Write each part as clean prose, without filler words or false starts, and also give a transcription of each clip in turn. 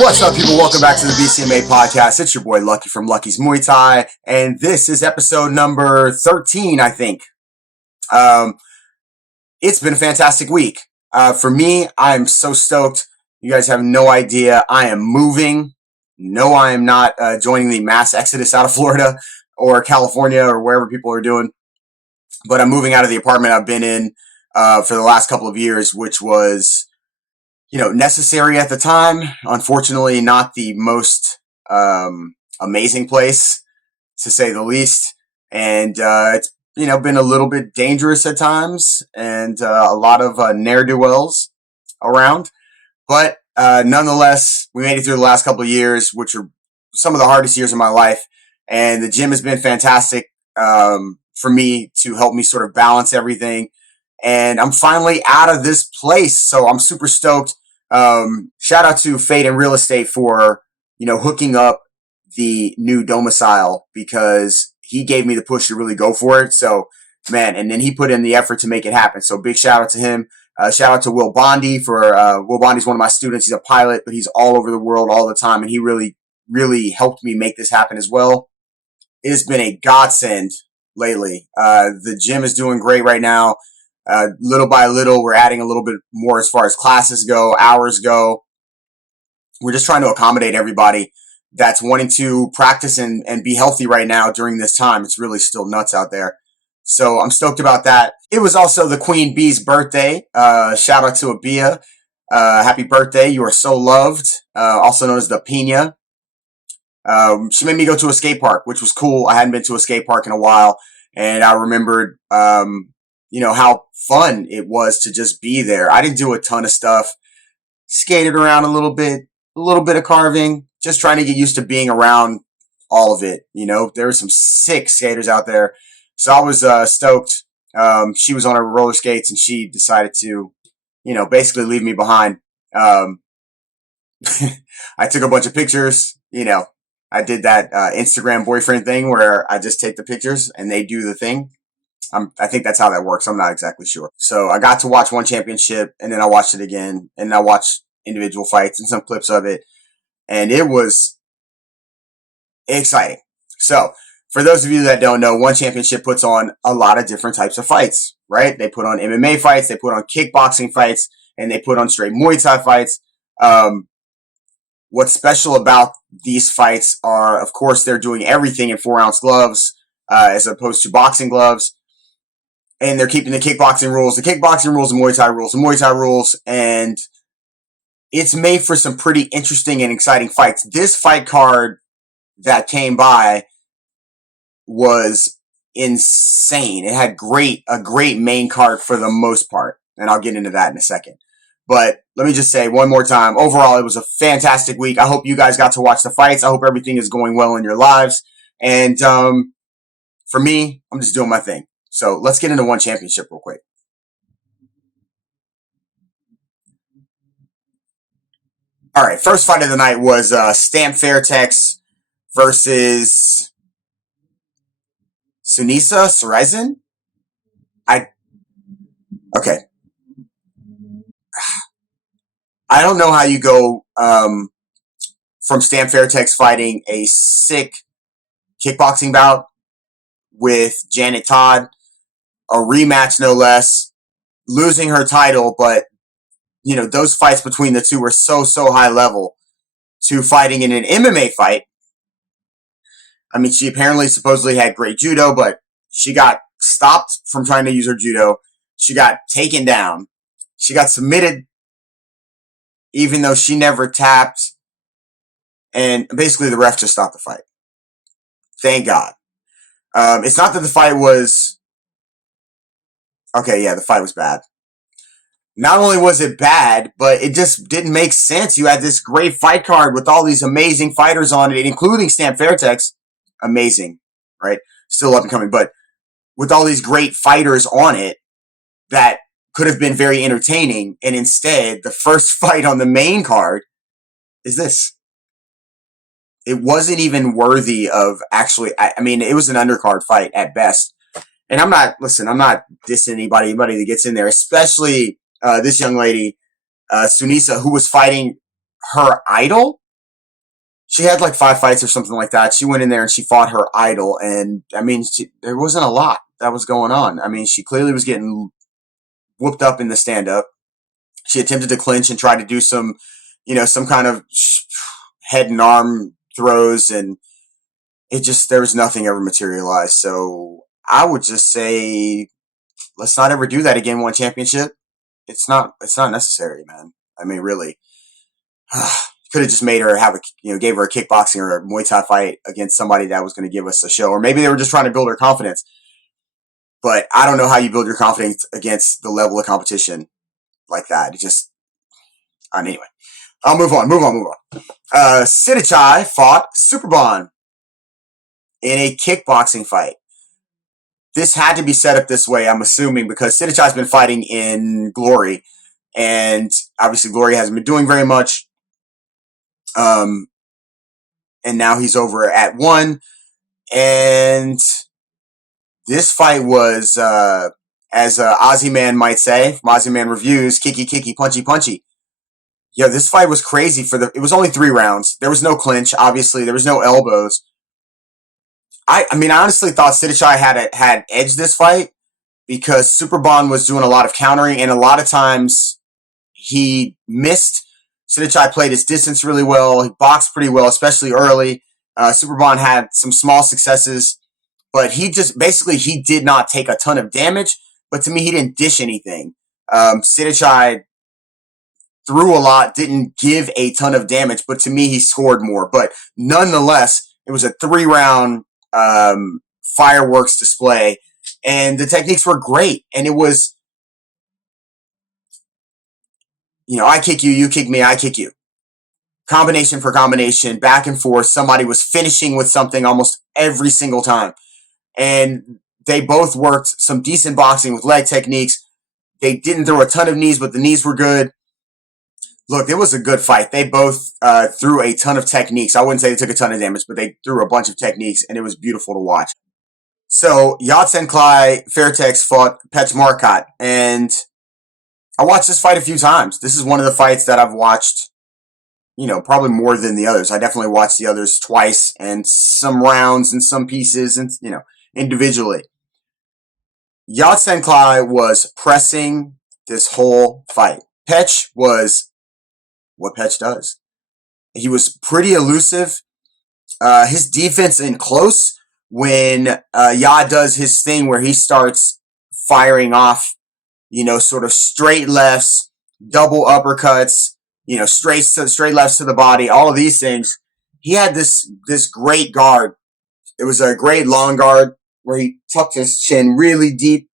What's up, people? Welcome back to the BCMA podcast. It's your boy Lucky from Lucky's Muay Thai, and this is episode number 13, I think. It's been a fantastic week. For me, I am so stoked. You guys have no idea. I am moving. No, I am not joining the mass exodus out of Florida or California or wherever people are doing. But I'm moving out of the apartment I've been in for the last couple of years, which was necessary at the time. Unfortunately, not the most amazing place, to say the least. And it's been a little bit dangerous at times, and a lot of ne'er-do-wells around. But nonetheless, we made it through the last couple of years, which are some of the hardest years of my life. And the gym has been fantastic for me to help me sort of balance everything. And I'm finally out of this place, so I'm super stoked. Shout out to Fate and Real Estate for, hooking up the new domicile, because he gave me the push to really go for it. So, man, and then he put in the effort to make it happen. So big shout out to him. Shout out to Will Bondi for, Will Bondi's one of my students. He's a pilot, but he's all over the world all the time. And he really, really helped me make this happen as well. It has been a godsend lately. The gym is doing great right now. Little by little, we're adding a little bit more as far as classes go, hours go. We're just trying to accommodate everybody that's wanting to practice and be healthy right now during this time. It's really still nuts out there. So I'm stoked about that. It was also the Queen Bee's birthday. Shout out to Abia. Happy birthday. You are so loved. Also known as the Pina. She made me go to a skate park, which was cool. I hadn't been to a skate park in a while. And I remembered, how fun it was to just be there. I didn't do a ton of stuff. Skated around a little bit of carving, just trying to get used to being around all of it. There were some sick skaters out there. So I was stoked. She was on her roller skates and she decided to, basically leave me behind. I took a bunch of pictures. I did that Instagram boyfriend thing where I just take the pictures and they do the thing. I think that's how that works. I'm not exactly sure. So I got to watch one championship, and then I watched it again, and I watched individual fights and some clips of it, and it was exciting. So for those of you that don't know, one championship puts on a lot of different types of fights, right? They put on MMA fights, they put on kickboxing fights, and they put on straight Muay Thai fights. What's special about these fights are, of course, they're doing everything in 4-ounce gloves as opposed to boxing gloves. And they're keeping the kickboxing rules, the Muay Thai rules, the Muay Thai rules, and it's made for some pretty interesting and exciting fights. This fight card that came by was insane. It had a great main card for the most part, and I'll get into that in a second. But let me just say one more time, overall, it was a fantastic week. I hope you guys got to watch the fights. I hope everything is going well in your lives. And for me, I'm just doing my thing. So let's get into one championship real quick. All right, first fight of the night was Stamp Fairtex versus Sunisa Sarazen. Okay. I don't know how you go from Stamp Fairtex fighting a sick kickboxing bout with Janet Todd, a rematch no less, losing her title, but those fights between the two were so high level, to fighting in an MMA fight. I mean, she apparently supposedly had great judo, but she got stopped from trying to use her judo. She got taken down. She got submitted, even though she never tapped. And basically the ref just stopped the fight. Thank God. It's not that the fight was... Okay, yeah, the fight was bad. Not only was it bad, but it just didn't make sense. You had this great fight card with all these amazing fighters on it, including Stamp Fairtex. Amazing, right? Still up and coming. But with all these great fighters on it that could have been very entertaining, and instead, the first fight on the main card is this. It wasn't even worthy of actually... I mean, it was an undercard fight at best. And I'm not dissing anybody that gets in there, especially this young lady, Sunisa, who was fighting her idol she had like 5 fights or something like that. She went in there and she fought her idol, and I mean, there wasn't a lot that was going on. I mean, she clearly was getting whooped up in the stand up. She attempted to clinch and try to do some, some kind of head and arm throws, and there was nothing ever materialized. So I would just say, let's not ever do that again. One championship, it's not necessary, man. I mean, really, could have just made her have gave her a kickboxing or a Muay Thai fight against somebody that was going to give us a show, or maybe they were just trying to build her confidence. But I don't know how you build your confidence against the level of competition like that. Anyway, I'll move on. Sidichai fought Superbon in a kickboxing fight. This had to be set up this way, I'm assuming, because Sidichai's been fighting in Glory, and obviously Glory hasn't been doing very much. And now he's over at 1, and this fight was, as Aussie Man might say, from Aussie Man Reviews, kicky, punchy. Yeah, this fight was crazy it was only 3 rounds. There was no clinch, obviously. There was no elbows. I honestly thought Sidichai had edged this fight because Superbon was doing a lot of countering, and a lot of times he missed. Sidichai played his distance really well. He boxed pretty well, especially early. Superbon had some small successes, but he did not take a ton of damage. But to me, he didn't dish anything. Sidichai threw a lot, didn't give a ton of damage, but to me, he scored more. But nonetheless, it was a 3-round fireworks display, and the techniques were great. And it was, I kick you, you kick me, I kick you. Combination for combination, back and forth. Somebody was finishing with something almost every single time. And they both worked some decent boxing with leg techniques. They didn't throw a ton of knees, but the knees were good. Look, it was a good fight. They both threw a ton of techniques. I wouldn't say they took a ton of damage, but they threw a bunch of techniques, and it was beautiful to watch. So, Yatsenklai Fairtex fought Petch Marcotte, and I watched this fight a few times. This is one of the fights that I've watched, probably more than the others. I definitely watched the others twice, and some rounds and some pieces, and, individually. Yatsenklai was pressing this whole fight. Petch was what Petch does. He was pretty elusive. His defense in close, when Yad does his thing where he starts firing off, sort of straight lefts, double uppercuts, straight lefts to the body, all of these things. He had this great guard. It was a great long guard where he tucked his chin really deep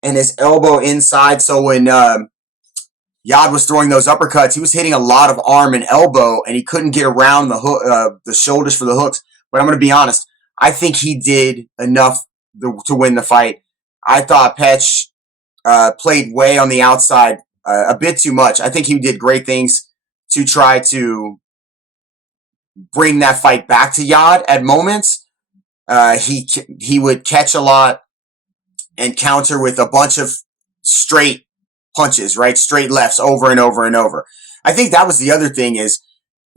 and his elbow inside. So when Yad was throwing those uppercuts, he was hitting a lot of arm and elbow, and he couldn't get around the hook, the shoulders for the hooks. But I'm going to be honest, I think he did enough to win the fight. I thought Petch played way on the outside a bit too much. I think he did great things to try to bring that fight back to Yad at moments. He would catch a lot and counter with a bunch of straight punches, right? Straight lefts over and over and over. I think that was the other thing is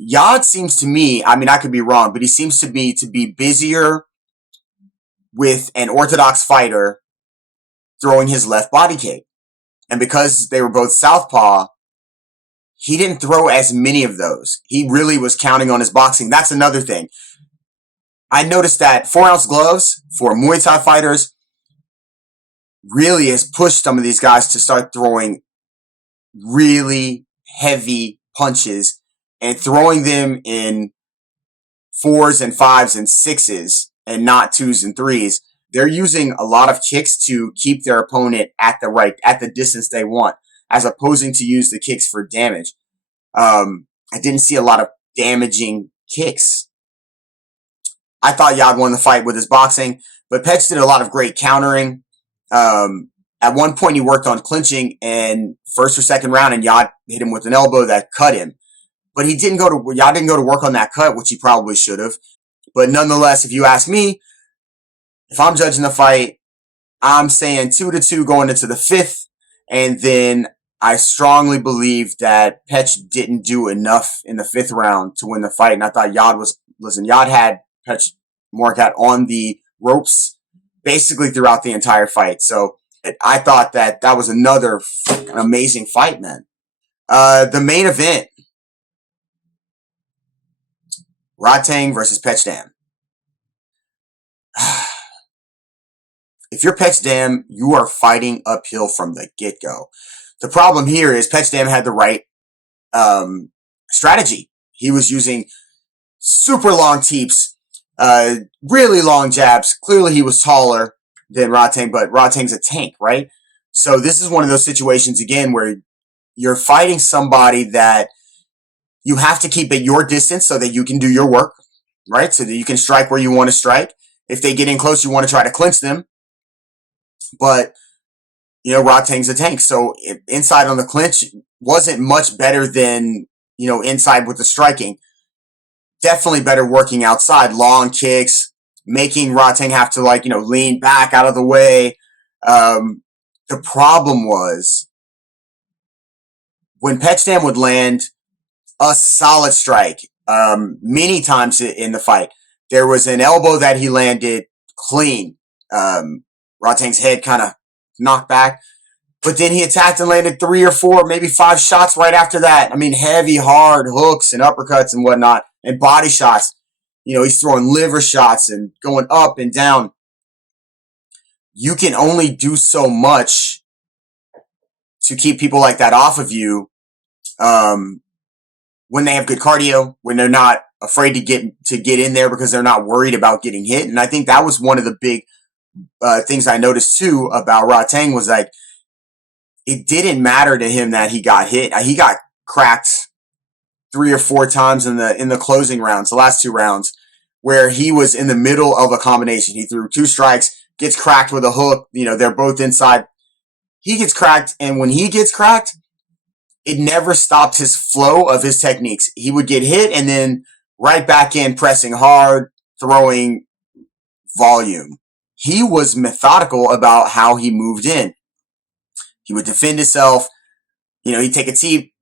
Yad seems to me, I could be wrong, but he seems to me to be busier with an orthodox fighter throwing his left body kick. And because they were both southpaw, he didn't throw as many of those. He really was counting on his boxing. That's another thing. I noticed that 4-ounce gloves for Muay Thai fighters really has pushed some of these guys to start throwing really heavy punches and throwing them in 4s and 5s and 6s and not 2s and 3s. They're using a lot of kicks to keep their opponent at the distance they want, as opposing to use the kicks for damage. I didn't see a lot of damaging kicks. I thought Yad won the fight with his boxing, but Petch did a lot of great countering. At one point he worked on clinching in first or second round, and Yad hit him with an elbow that cut him. But Yad didn't go to work on that cut, which he probably should have. But nonetheless, if you ask me, if I'm judging the fight, I'm saying 2-2 going into the 5th, and then I strongly believe that Petch didn't do enough in the 5th round to win the fight. And I thought Yad had Petch Morkat on the ropes basically throughout the entire fight. So I thought that was another amazing fight, man. The main event, Rodtang versus Pettis Damn. If you're Pettis Damn, you are fighting uphill from the get-go. The problem here is Pettis Damn had the right strategy. He was using super long teeps, really long jabs. Clearly he was taller than Rodtang, but Rodtang's a tank, right? So this is one of those situations, again, where you're fighting somebody that you have to keep at your distance so that you can do your work, right? So that you can strike where you want to strike. If they get in close, you want to try to clinch them. But, Rodtang's a tank. So inside on the clinch wasn't much better than, inside with the striking. Definitely better working outside. Long kicks, making Rodtang have to, lean back out of the way. The problem was when Pettis Damn would land a solid strike many times in the fight, there was an elbow that he landed clean. Rodtang's head kind of knocked back. But then he attacked and landed 3 or 4, maybe 5 shots right after that. I mean, heavy, hard hooks and uppercuts and whatnot, and body shots. He's throwing liver shots and going up and down. You can only do so much to keep people like that off of you when they have good cardio, when they're not afraid to get in there because they're not worried about getting hit. And I think that was one of the big things I noticed too about Rodtang was it didn't matter to him that he got hit. He got cracked 3 or 4 times in the closing rounds, the last 2 rounds, where he was in the middle of a combination. He threw 2 strikes, gets cracked with a hook. They're both inside. He gets cracked, and when he gets cracked, it never stopped his flow of his techniques. He would get hit and then right back in, pressing hard, throwing volume. He was methodical about how he moved in. He would defend himself. He'd take a teep,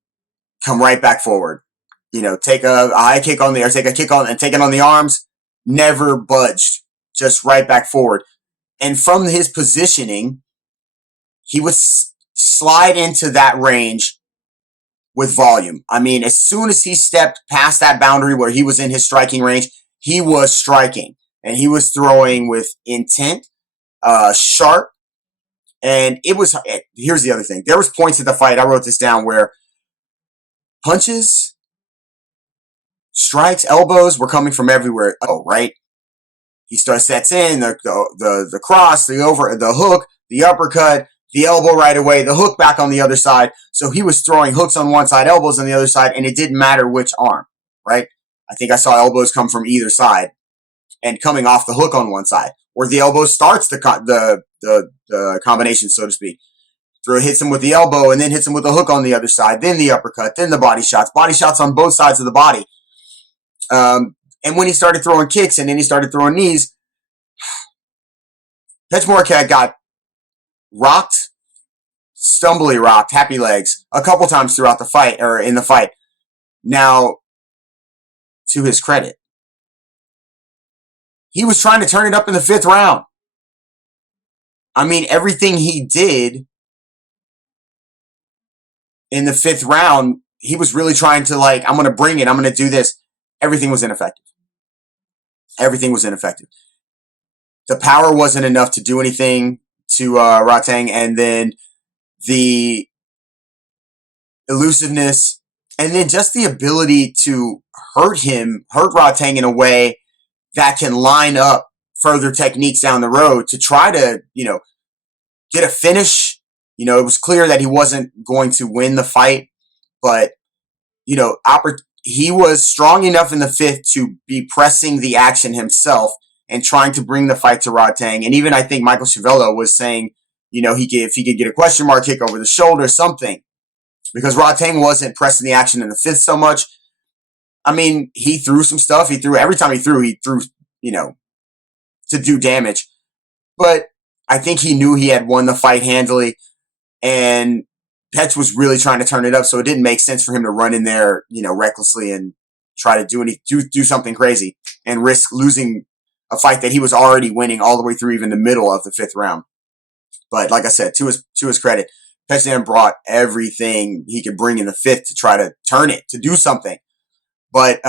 come right back forward. Take a high kick on take a kick on and take it on the arms. Never budged. Just right back forward. And from his positioning, he would slide into that range with volume. I mean, as soon as he stepped past that boundary where he was in his striking range, he was striking. And he was throwing with intent, sharp. And here's the other thing. There was points of the fight, I wrote this down, where punches, strikes, elbows were coming from everywhere. Oh, right? He sets in, the cross, the hook, the uppercut, the elbow right away, the hook back on the other side. So he was throwing hooks on one side, elbows on the other side, and it didn't matter which arm, right? I think I saw elbows come from either side and coming off the hook on one side, where the elbow starts the combination, so to speak. Hits him with the elbow and then hits him with the hook on the other side, then the uppercut, then the body shots on both sides of the body. And when he started throwing kicks and then he started throwing knees, Petch Morkat got rocked, stumbly rocked, happy legs, a couple times throughout the fight, or in the fight. Now, to his credit, he was trying to turn it up in the 5th round. I mean, everything he did in the 5th round, he was really trying to I'm going to bring it, I'm going to do this. Everything was ineffective. Everything was ineffective. The power wasn't enough to do anything to Rodtang, and then the elusiveness, and then just the ability to hurt Rodtang in a way that can line up further techniques down the road to try to, get a finish. It was clear that he wasn't going to win the fight, but, he was strong enough in the 5th to be pressing the action himself and trying to bring the fight to Rodtang. And even I think Michael Chiavello was saying, if he could get a question mark kick over the shoulder, something, because Rodtang wasn't pressing the action in the 5th so much. I mean, he threw some stuff. Every time he threw, to do damage. But I think he knew he had won the fight handily. And Pettis was really trying to turn it up, so it didn't make sense for him to run in there, recklessly and try to do something crazy and risk losing a fight that he was already winning all the way through even the middle of the 5th round. But like I said, to his credit, Pettis Damn brought everything he could bring in the 5th to try to turn it, to do something. But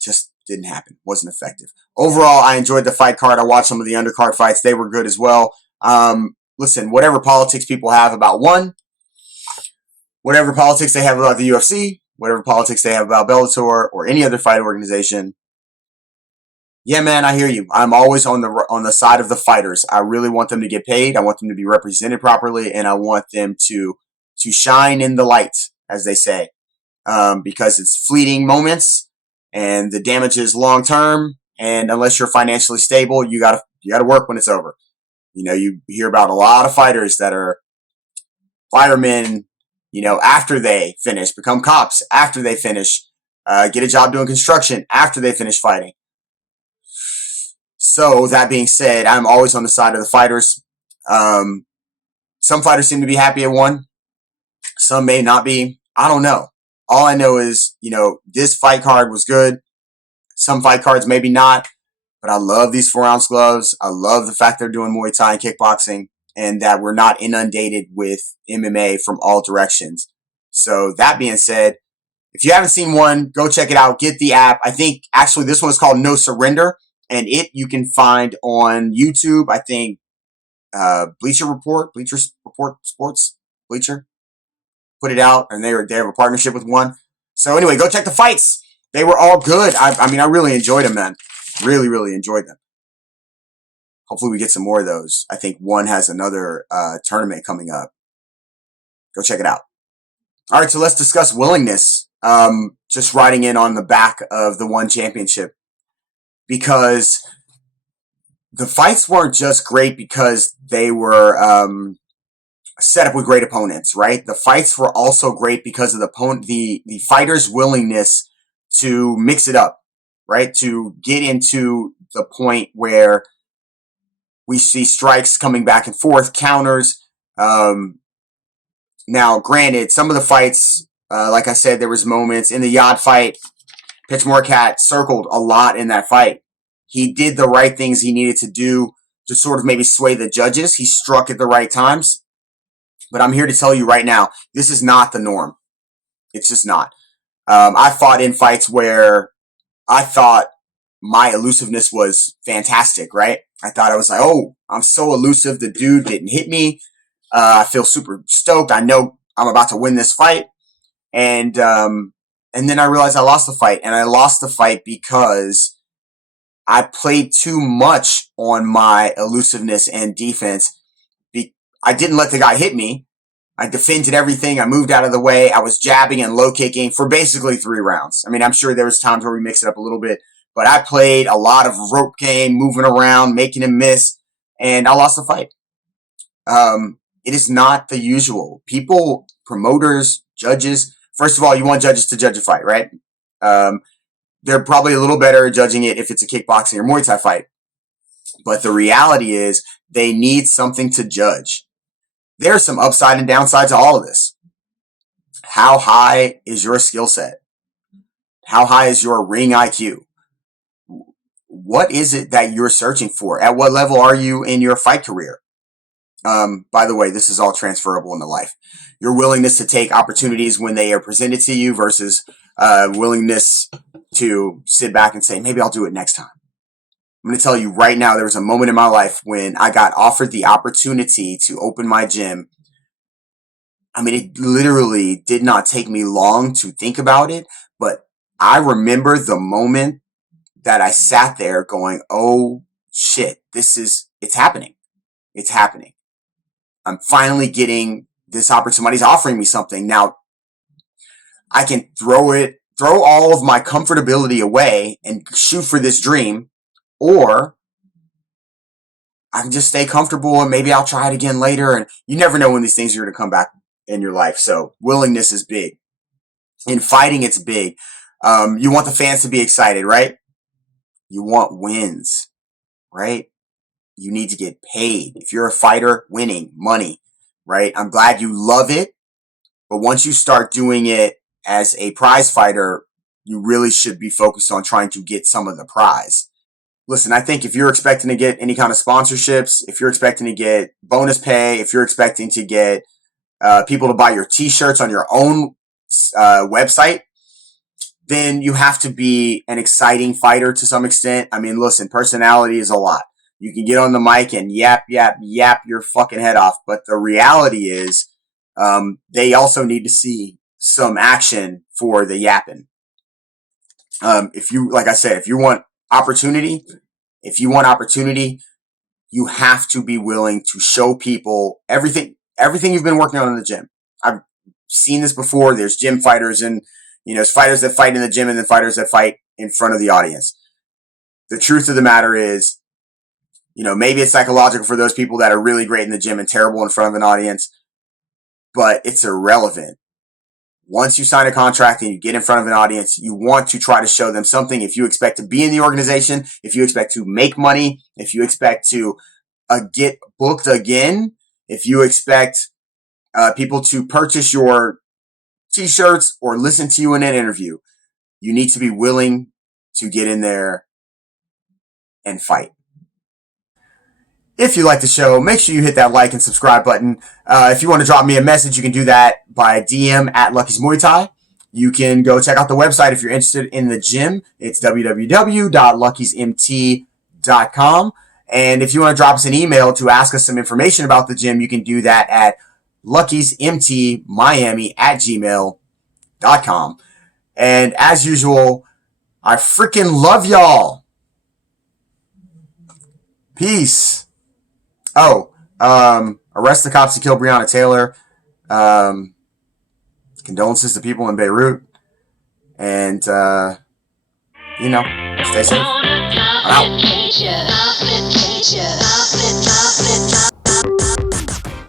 just didn't happen. Wasn't effective. Overall, I enjoyed the fight card. I watched some of the undercard fights. They were good as well. Listen, whatever politics people have about one, whatever politics they have about the UFC, whatever politics they have about Bellator or any other fight organization, yeah, man, I hear you. I'm always on the side of the fighters. I really want them to get paid. I want them to be represented properly, and I want them to shine in the light, as they say, because it's fleeting moments, and the damage is long term. And unless you're financially stable, you gotta work when it's over. You hear about a lot of fighters that are firemen, after they finish, become cops after they finish, get a job doing construction after they finish fighting. So that being said, I'm always on the side of the fighters. Some fighters seem to be happy at one. Some may not be. I don't know. All I know is, this fight card was good. Some fight cards maybe not. But I love these 4-ounce gloves. I love the fact they're doing Muay Thai and kickboxing, and that we're not inundated with MMA from all directions. So that being said, if you haven't seen one, go check it out. Get the app. I think actually this one is called No Surrender, and you can find on YouTube. I think Bleacher Report Sports, Bleacher put it out, and they have a partnership with one. So anyway, go check the fights. They were all good. I mean, I really enjoyed them, man. Really, really enjoyed them. Hopefully we get some more of those. I think one has another tournament coming up. Go check it out. All right, so let's discuss willingness. Just riding in on the back of the one championship, because the fights weren't just great because they were set up with great opponents, right? The fights were also great because of the fighters' willingness to mix it up, right? To get into the point where we see strikes coming back and forth, counters. Now, granted, some of the fights, like I said, there was moments in the Yod fight. Pitch Morcat circled a lot in that fight. He did the right things he needed to do to sort of maybe sway the judges. He struck at the right times. But I'm here to tell you right now, this is not the norm. It's just not. I fought in fights where I thought my elusiveness was fantastic, right? I thought I was like, oh, I'm so elusive. The dude didn't hit me. I feel super stoked. I know I'm about to win this fight. And then I realized I lost the fight. And I lost the fight because I played too much on my elusiveness and defense. I didn't let the guy hit me. I defended everything. I moved out of the way. I was jabbing and low kicking for basically 3 rounds. I mean, I'm sure there was times where we mixed it up a little bit, but I played a lot of rope game, moving around, making him miss, and I lost the fight. It is not the usual. People, promoters, judges. First of all, you want judges to judge a fight, right? They're probably a little better at judging it if it's a kickboxing or Muay Thai fight. But the reality is they need something to judge. There's some upside and downside to all of this. How high is your skill set? How high is your ring IQ? What is it that you're searching for? At what level are you in your fight career? By the way, this is all transferable into life. Your willingness to take opportunities when they are presented to you versus willingness to sit back and say, maybe I'll do it next time. I'm going to tell you right now, there was a moment in my life when I got offered the opportunity to open my gym. I mean, it literally did not take me long to think about it, but I remember the moment that I sat there going, oh shit, it's happening. It's happening. I'm finally getting this opportunity. Somebody's offering me something. Now, I can throw all of my comfortability away and shoot for this dream, or I can just stay comfortable and maybe I'll try it again later. And you never know when these things are going to come back in your life. So willingness is big. In fighting, it's big. You want the fans to be excited, right? You want wins, right? You need to get paid. If you're a fighter, winning, money. right? I'm glad you love it, but once you start doing it as a prize fighter, you really should be focused on trying to get some of the prize. Listen, I think if you're expecting to get any kind of sponsorships, if you're expecting to get bonus pay, if you're expecting to get people to buy your t-shirts on your own website, then you have to be an exciting fighter to some extent. I mean, listen, personality is a lot. You can get on the mic and yap your fucking head off. But the reality is, they also need to see some action for the yapping. If you, like I said, if you want opportunity, you have to be willing to show people everything you've been working on in the gym. I've seen this before. There's gym fighters and, there's fighters that fight in the gym and then fighters that fight in front of the audience. The truth of the matter is, maybe it's psychological for those people that are really great in the gym and terrible in front of an audience, but it's irrelevant. Once you sign a contract and you get in front of an audience, you want to try to show them something. If you expect to be in the organization, if you expect to make money, if you expect to get booked again, if you expect people to purchase your t-shirts or listen to you in an interview, you need to be willing to get in there and fight. If you like the show, make sure you hit that like and subscribe button. If you want to drop me a message, you can do that by DM at Lucky's Muay Thai. You can go check out the website if you're interested in the gym. It's www.luckysmt.com. And if you want to drop us an email to ask us some information about the gym, you can do that at luckysmtmiami@gmail.com. And as usual, I freaking love y'all. Peace. Oh, arrest the cops who killed Breonna Taylor. Condolences to people in Beirut. And, stay safe. I'm out.